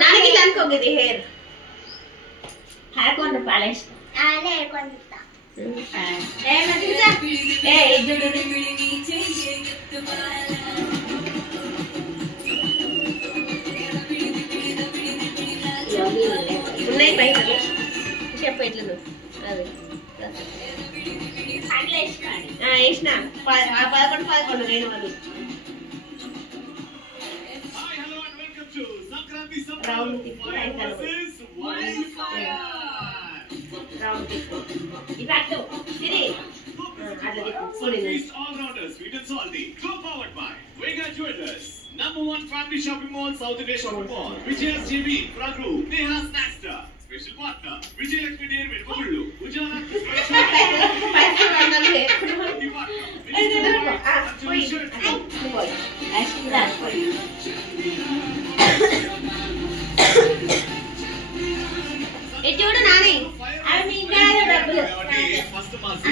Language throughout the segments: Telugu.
నాన్నకి ఇట్లా అనుకోండి హెయిర్ హార్కొండ ప్యాలెస్ ఉన్నాయి పైసలు చెప్పు ఎట్లా అదే వేసిన 11 నేను వాళ్ళు రౌండ్ తిప్పి రౌండ్ తిప్పు ఇవి అట్టు తిరి అట్లా తిప్పు Number 1 family shopping mall, South India Shopping Mall. Vijay's JB, Pragru, Neha Snackster. Special partner, Vijay Lakshmi Deer Vedpagullu. Ujala చూడు నాని అవి మీ కాదు డబ్బులు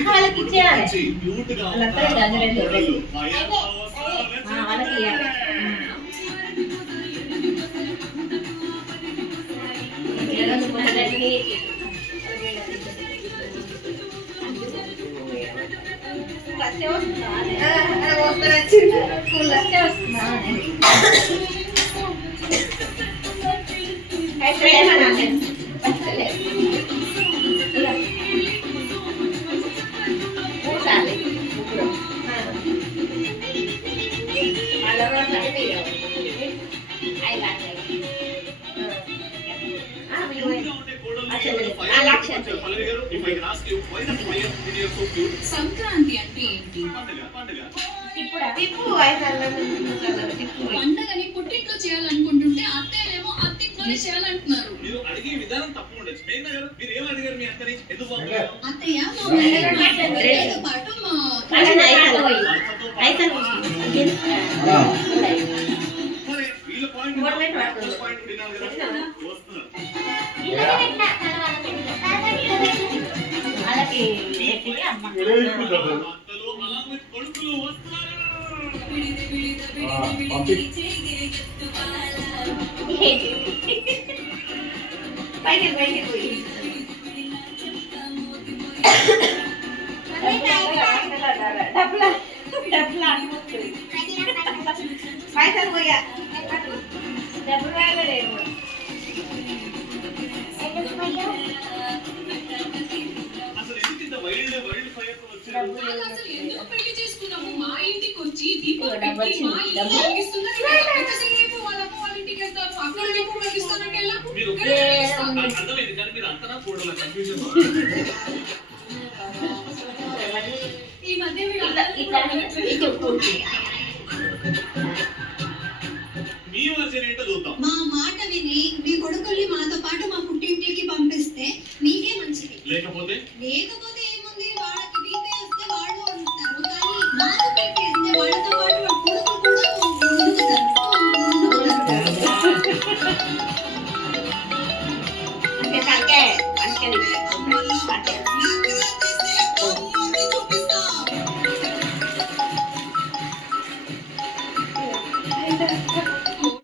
వాళ్ళకి ఇచ్చేయాలి వాళ్ళకి ఇవ్వాలి సంక్రాంతి అంటే ఏంటి? పండగని పుట్టింట్లో చేయాలనుకుంటుంటే అత్తయ్యలేమో అత్తింట్లోనే చేయాలంటున్నారు. అత్తయ్య పాటు ఎందుకు పెళ్లి చేసుకున్నాము? మా ఇంటికి వచ్చి దీపాలు మా ఇంటికి వాళ్ళమ్మ వాళ్ళ ఇంటికి వెళ్తారు, అక్కడ దీపం వెలిగిస్తానంటే ఈ మధ్య మా మాట విని మీ కొడుకుల్ని మాతో పాటు మా పుట్టింటికి పంపిస్తే మీకే మంచిది. లేకపోతే ఏముంది, వాళ్ళకి బీపీ వస్తే వాళ్ళు ఉంటారు, కానీ మాకు బీపీ వస్తే వాళ్ళతో పాటు వాళ్ళ కొడుకు కూడా ముందుకు